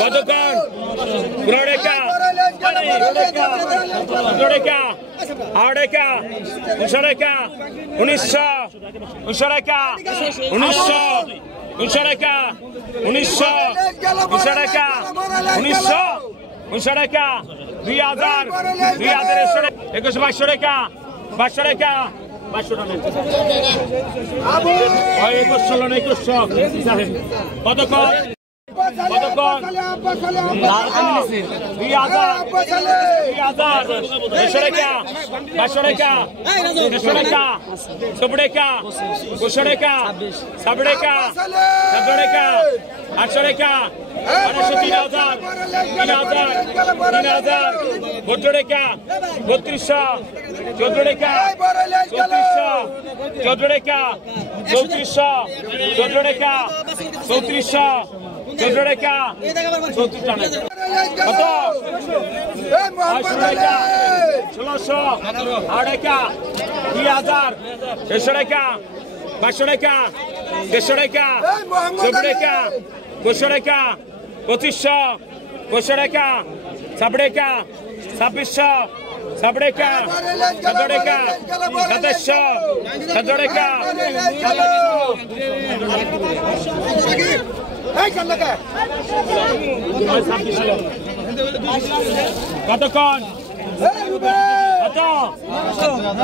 কতক্ষণ পুরোরেখা পুরোরেখা আড়েখা উষরেখা 1900 উষরেখা 1900 উষরেখা 1900 উষরেখা 1900 উষরেখা 2000 21 বাসরেখা বাসরেখা 22 কতক্ষণ কতক্ষণ 2000 দেশরেখা বাসরেখা দেশরেখা সবরেখা কুশরেখা সাবরেখা সাবরেখা আটশরেখা 3000 বজ্ররেখা 3200 চৌদ্ররেখা 3400 চৌদ্ররেখা 3400 চৌদ্ররেখা 3400 চৌদ্ররেখা 34 কত 1600 আড়েখা 2000 দেশরেখা বাসরেখা দেশরেখা সবরেখা কুশরেখা 2500 কুশরেখা সাবরেখা 2600 সাবরেখা সাদরেখা 2700 সাদরেখা কতক্ষণ কত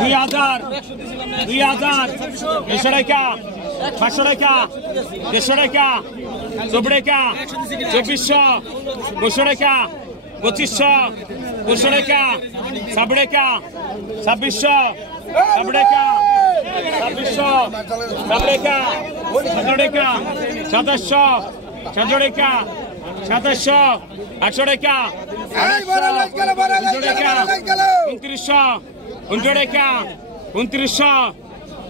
2000 দেশরেখা বাসরেখা দেশরেখা সবরেখা 2400 কুশরেখা 2500 কুশরেখা সাবরেখা 2600 সাবরেখা 2600 সাবরেখা সাদরেখা 2700 সাদরেখা 2700 আটশরেখা 2900 2900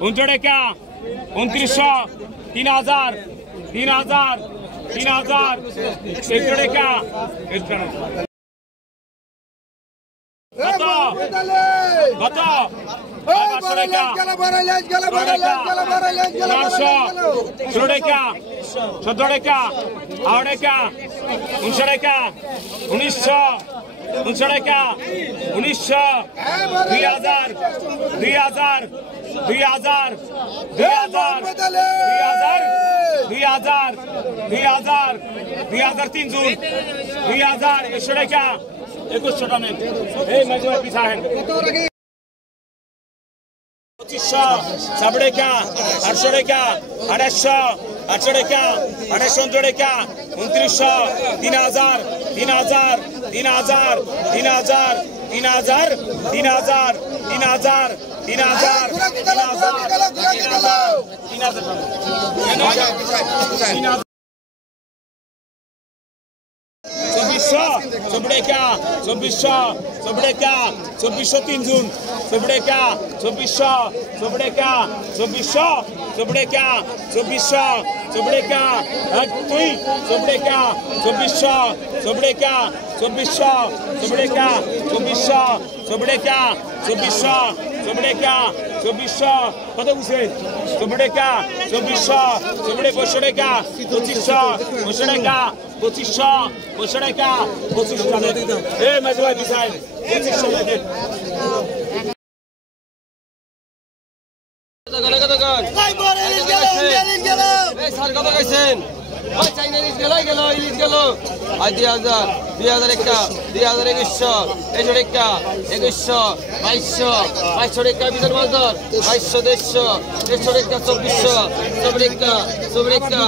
2900 3000 একরেখা কত বাসরেখা ষোলরেখা 17রেখা আড়েখা 19রেখা 1900রেখা 1900 2000 3 জুন 2000 এসরেখা 2100 টানে এই মজুয়া পিছাহেন 2500 সাবরেখা 800 রেখা 800 রেখা 800 রেখা 2900 3000 2400 3 জুন সবরেখা 2400 সবরেখা 2400 সবরেখা 2 সবরেখা 2400 সবরেখা 2400 সবরেখা 2400 সবরেখা 2400 কত বুঝে সবরেখা 2400 সবরে 500রেখা 2500 500রেখা 2500 500রেখা 2500 এই মজুয়া পিছায় 2500 লাগে আর 2000 2001 2100 2100 2200 রেখা বিধান বাজার 2200 150 150 2400 2400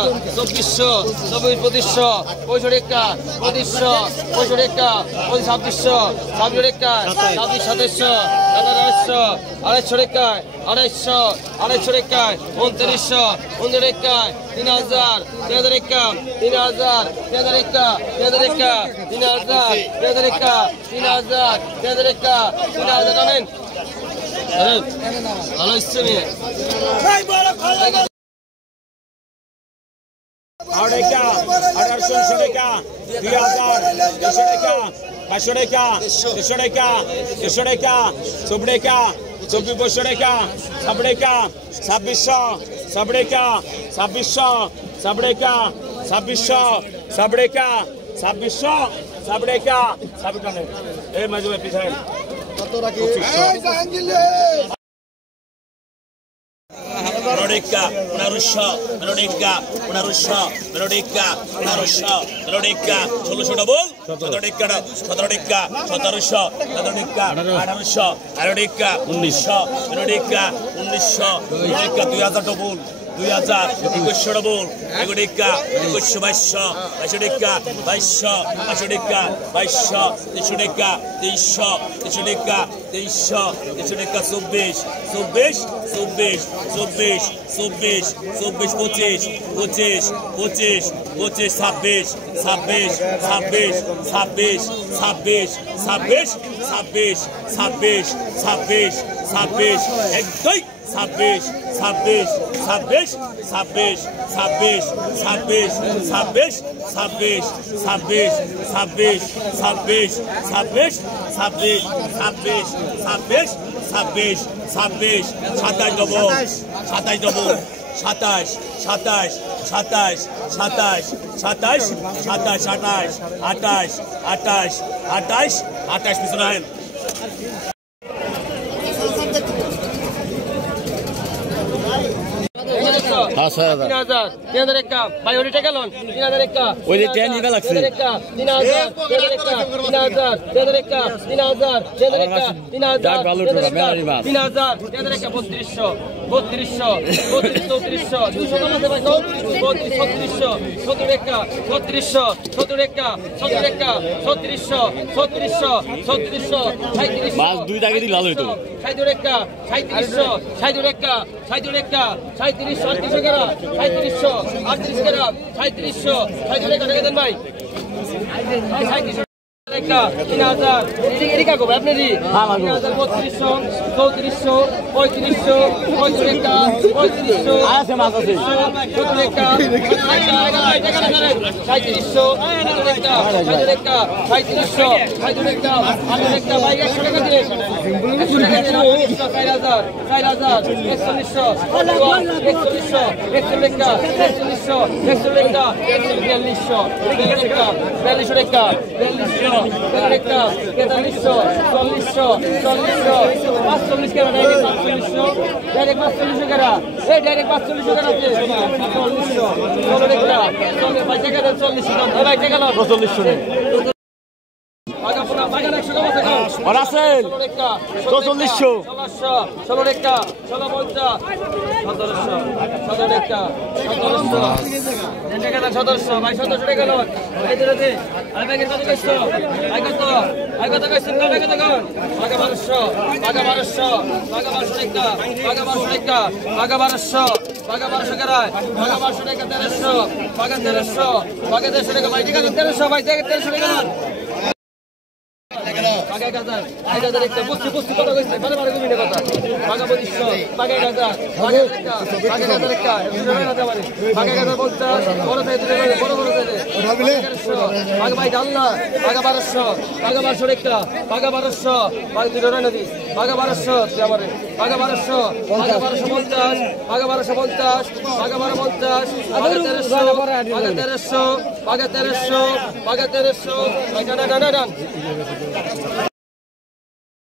2400 2500 রেখা 2500 রেখা 2600 2600 রেখা 2700 250 রেখা 250 রেখা 2900 রেখা 3000 রেখা 3000 রেখা 3000 রেখা 3000 রেখা জানেন ভালো হচ্ছে মেয়ে আড়েখা 1800 রেখা 2000 রেখা 500 রেখা 100 রেখা 100 রেখা সবরেখা 2400 রেখা সাবরেখা 2600 সাবরেখা 2600 সাবরেখা 2600 সাবড়েকা 2600 সাবড়েকা সাবড়েকা এই মাঝে পিছায় কত রাখি Melodica, una rusha, melodica, una rusha, melodica, una rusha, melodica, solution double, melodica, melodica, sotarusha, melodica, arusha, melodica, unisha, melodica, 2000 double. 2000 double, melodica, 2200, melodica, 2200, melodica, 28 পিছনে हाँ 3000 3000 का भाई और टेका लोन 3000 का ওই যে ট্রেন নিতে লাগছে 3000 का 3000 3000 का 3000 ডাক ভালো টোরা মেলারি মাছ 3000 3000 का 3200 3200 200 টাকা দেবে তো 3200 70 का 3200 মাছ দুই টাকা দিলে ভালো হতো 37 का 3700 ভাই 3000 এদিকে কো আপনি দি 3200 3400 3500 আছে মাছ আছে 1300